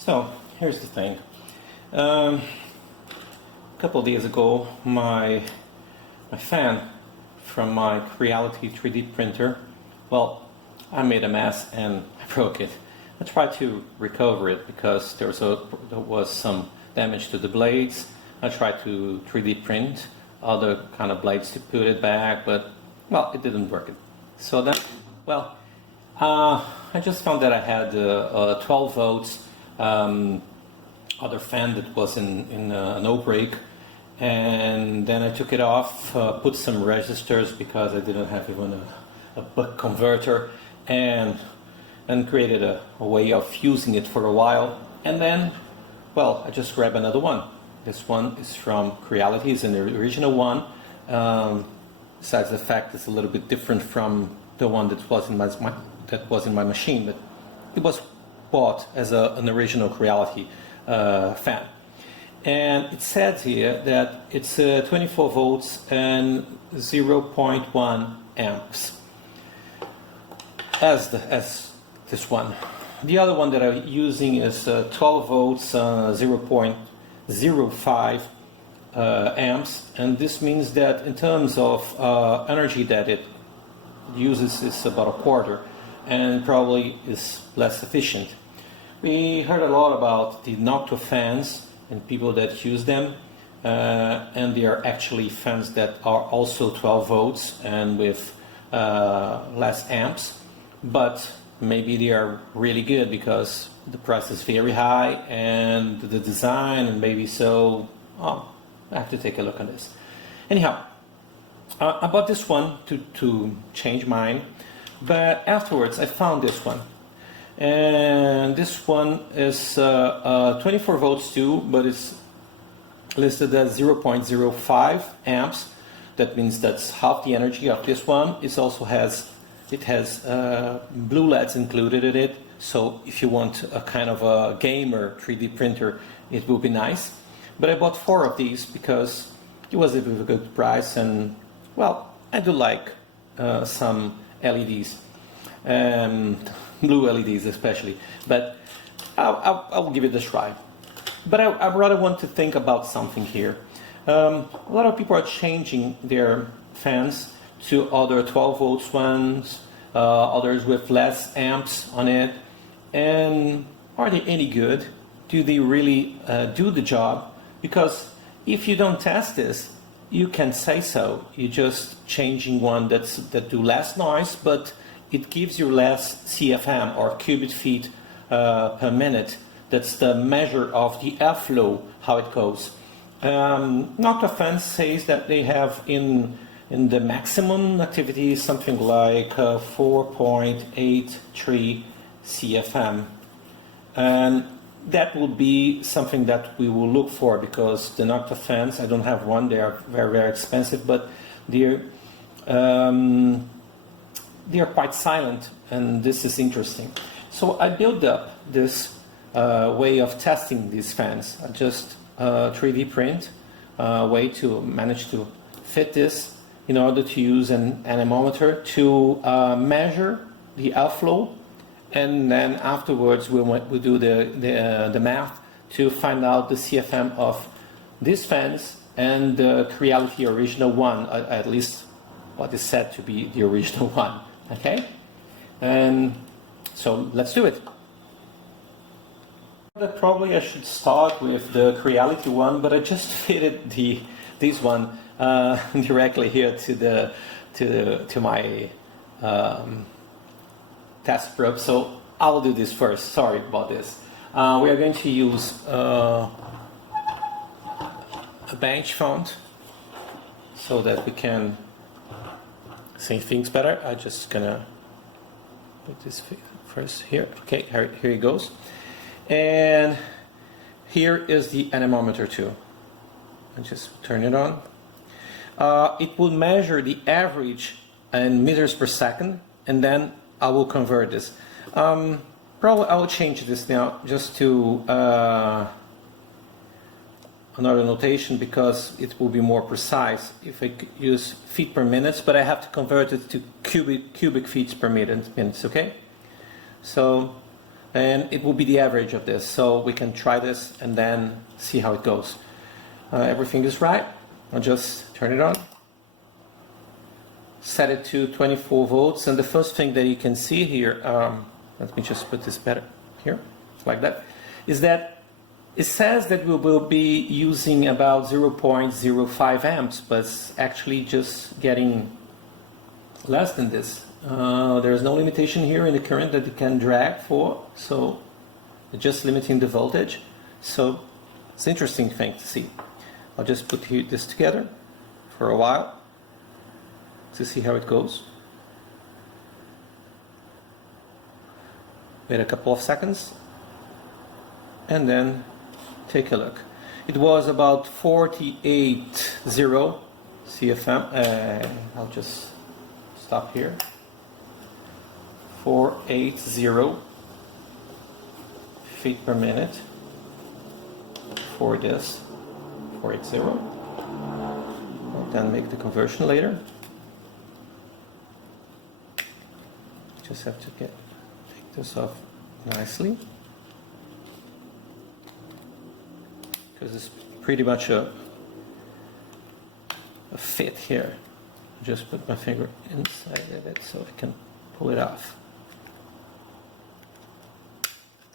So here's the thing. A couple of days ago, my fan from my Creality 3D printer, well, I made a mess and I broke it. I tried to recover it because there was some damage to the blades. I tried to 3D print other kind of blades to put it back, but well, it didn't work. So then, well, I just found that I had 12 volts other fan that was in no break, and then I took it off, put some resistors because I didn't have even a buck converter, and created a way of using it for a while, and then, well, I just grabbed another one. This one is from Creality, it's an original one. Besides the fact it's a little bit different from the one that was in my machine, but it was bought as an original Creality fan. And it says here that it's 24 volts and 0.1 amps as this one. The other one that I'm using is 12 volts, 0.05 amps, and this means that in terms of energy that it uses is about a quarter, and probably is less efficient. We heard a lot about the Noctua fans and people that use them, and they are actually fans that are also 12 volts and with less amps, but maybe they are really good because the price is very high and the design, and maybe so. I have to take a look at this. Anyhow, I bought this one to change mine, but afterwards I found this one, and this one is 24 volts too, but it's listed as 0.05 amps. That means that's half the energy of this one. It also has blue LEDs included in it, so if you want a kind of a gamer 3D printer, it will be nice. But I bought 4 of these because it was a good price, and well, I do like some LEDs, blue LEDs especially, but I'll give it a try. But I rather want to think about something here. A lot of people are changing their fans to other 12 volts ones, others with less amps on it, and are they any good? Do they really do the job? Because if you don't test this, you can say so. You're just changing one that do less noise, but it gives you less CFM, or cubic feet per minute. That's the measure of the airflow, how it goes. Noctua Fan says that they have in the maximum activity something like 4.83 CFM, and that would be something that we will look for, because the Noctua fans, I don't have one, they are very, very expensive, but they're quite silent, and this is interesting. So I built up this way of testing these fans. I just 3D print a way to manage to fit this in order to use an anemometer to measure the airflow, and then afterwards we'll do the math to find out the CFM of these fans and the Creality original one, at least what is said to be the original one. Okay, and so let's do it. Probably I should start with the Creality one, but I just fitted this one directly here to my test probe, so I'll do this first. Sorry about this. We are going to use a bench font so that we can see things better. I'm just gonna put this first here. Okay, here it goes. And here is the anemometer too. I just turn it on. It will measure the average in meters per second, and then I will convert this. Probably I will change this now just to another notation, because it will be more precise if I use feet per minute, but I have to convert it to cubic feet per minute. Okay, so and it will be the average of this. So we can try this and then see how it goes. Everything is right. I'll just turn it on. Set it to 24 volts, and the first thing that you can see here, let me just put this better here, like that, is that it says that we will be using about 0.05 amps, but it's actually just getting less than this. There's no limitation here in the current that it can drag for, so it's just limiting the voltage. So it's an interesting thing to see. I'll just put this together for a while to see how it goes. Wait a couple of seconds and then take a look. It was about 48.0 CFM. I'll just stop here. 480 feet per minute for this. 480. I'll then make the conversion later. Just have to take this off nicely, because it's pretty much a fit here. Just put my finger inside of it so I can pull it off.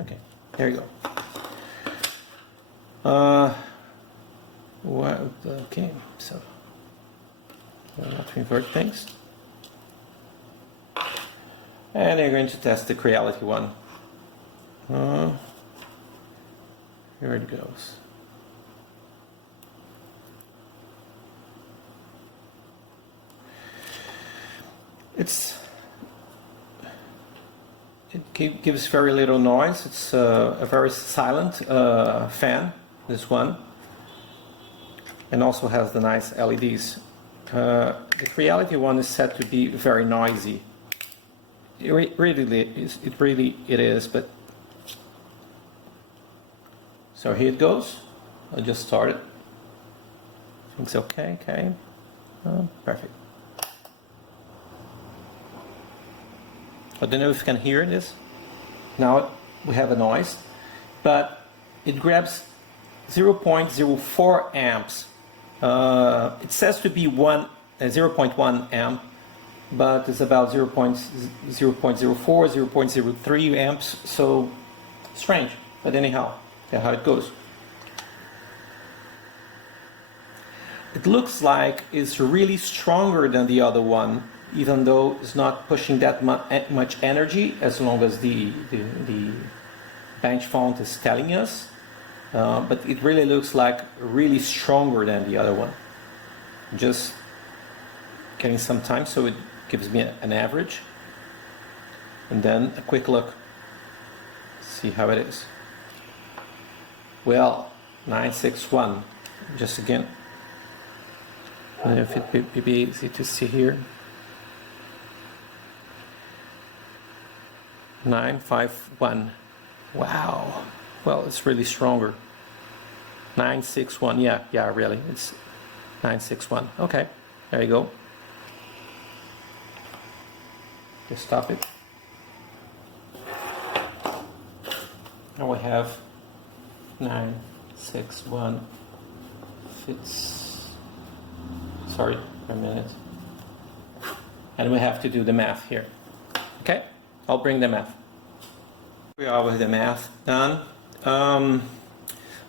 Okay, there you go. Okay, so not to invert things. And I'm going to test the Creality one. Here it goes. It gives very little noise. It's a very silent fan, this one, and also has the nice LEDs. The Creality one is said to be very noisy. It really is, but so here it goes. I just started. Things okay, perfect. I don't know if you can hear this. Now we have a noise, but it grabs 0.04 amps. It says to be 0.1 amp, but it's about 0.04, 0.03 amps, so strange, but anyhow, that's how it goes. It looks like it's really stronger than the other one, even though it's not pushing that much energy, as long as the bench font is telling us, but it really looks like really stronger than the other one. Just getting some time, so it gives me an average, and then a quick look, see how it is. Well, 961, just again, and if it would be easy to see here, 951, wow, well, it's really stronger. 961, yeah, really, it's 961, okay, there you go. Just stop it. Now we have 961 fits. Sorry, a minute. And we have to do the math here. Okay, I'll bring the math. We are with the math done. I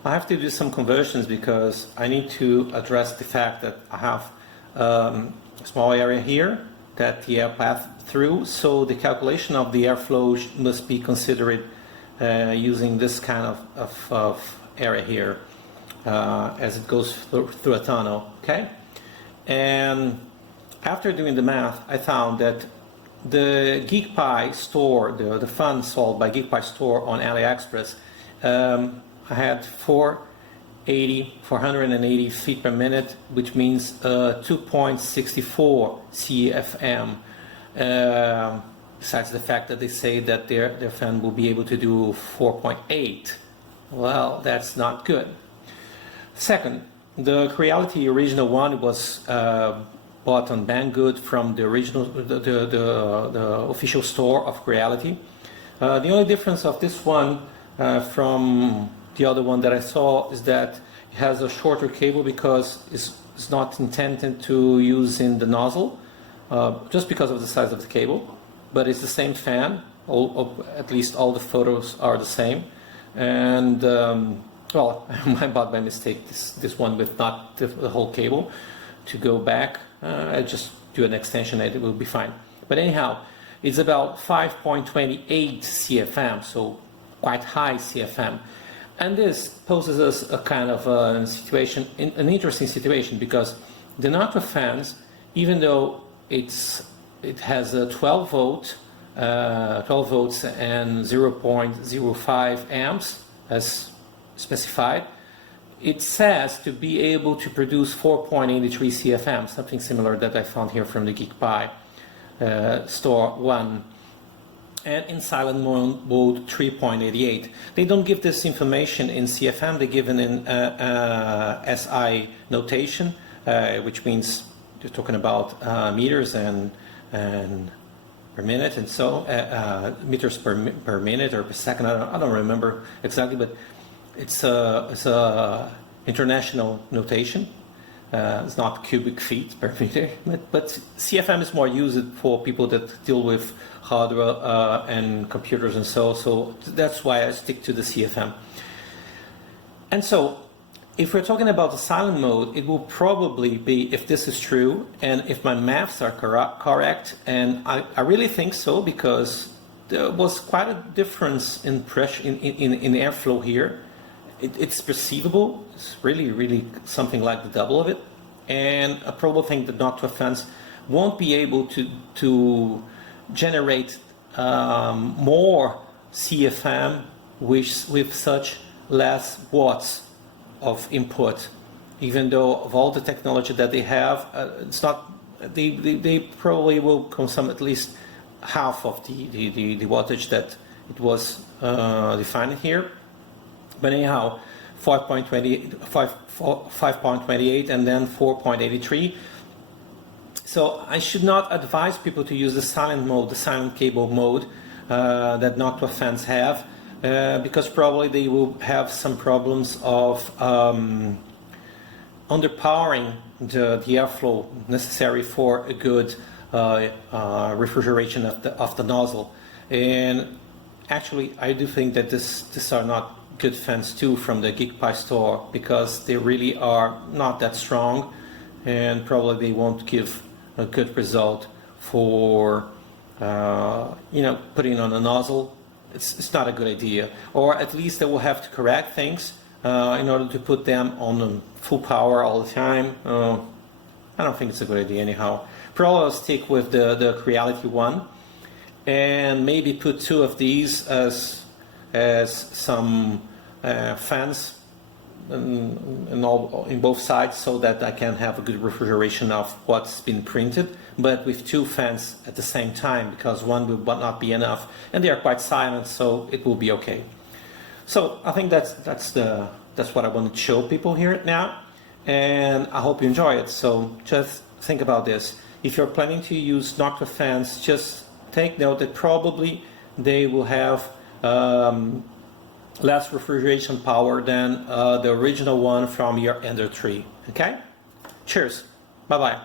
have to do some conversions because I need to address the fact that I have a small area here that the air path through, so the calculation of the airflow must be considered using this kind of area here as it goes through a tunnel, okay? And after doing the math, I found that the GeeekPi store, the fan sold by GeeekPi store on Aliexpress, I had 480 feet per minute, which means 2.64 CFM. Besides the fact that they say that their fan will be able to do 4.8. Well, that's not good. Second, the Creality original one was bought on Banggood from the original, the official store of Creality. The only difference of this one from the other one that I saw is that it has a shorter cable because it's not intended to use in the nozzle, just because of the size of the cable. But it's the same fan. At least all the photos are the same. And well, I bought by mistake this one with not the whole cable. To go back, I just do an extension and it will be fine. But anyhow, it's about 5.28 CFM, so quite high CFM. And this poses us a kind of an interesting situation, because the Noctua fans, even though it has a 12 volts and 0.05 amps as specified, it says to be able to produce 4.83 CFM, something similar that I found here from the GeeekPi store 1, and in silent mode 3.88. They don't give this information in CFM, they give it in SI notation, which means you're talking about meters and per minute, and so meters per minute or per second. I don't remember exactly, but it's a international notation. It's not cubic feet per meter, but CFM is more used for people that deal with hardware and computers and so that's why I stick to the CFM. And so if we're talking about the silent mode, it will probably be, if this is true and if my maths are correct, and I really think so, because there was quite a difference in pressure in airflow here. It's perceivable. It's really something like the double of it, and I probably think that Noctua fans won't be able to generate more CFM with such less watts of input, even though of all the technology that they have, it's not. They probably will consume at least half of the wattage that it was defined here. But anyhow, 5.28 and then 4.83. So I should not advise people to use the silent mode, the silent cable mode that Noctua fans have, because probably they will have some problems of underpowering the airflow necessary for a good refrigeration of the nozzle. And actually, I do think that these are not good fans too from the GeeekPi store, because they really are not that strong, and probably they won't give a good result for putting on a nozzle. It's not a good idea, or at least they will have to correct things in order to put them on full power all the time. I don't think it's a good idea anyhow. Probably I'll stick with the Creality one, and maybe put 2 of these as some fans in both sides, so that I can have a good refrigeration of what's been printed, but with 2 fans at the same time, because one will not be enough, and they are quite silent, so it will be okay. So I think that's what I wanted to show people here now, and I hope you enjoy it. So just think about this. If you're planning to use Noctua fans, just take note that probably they will have less refrigeration power than the original one from your Ender 3. Okay? Cheers. Bye-bye.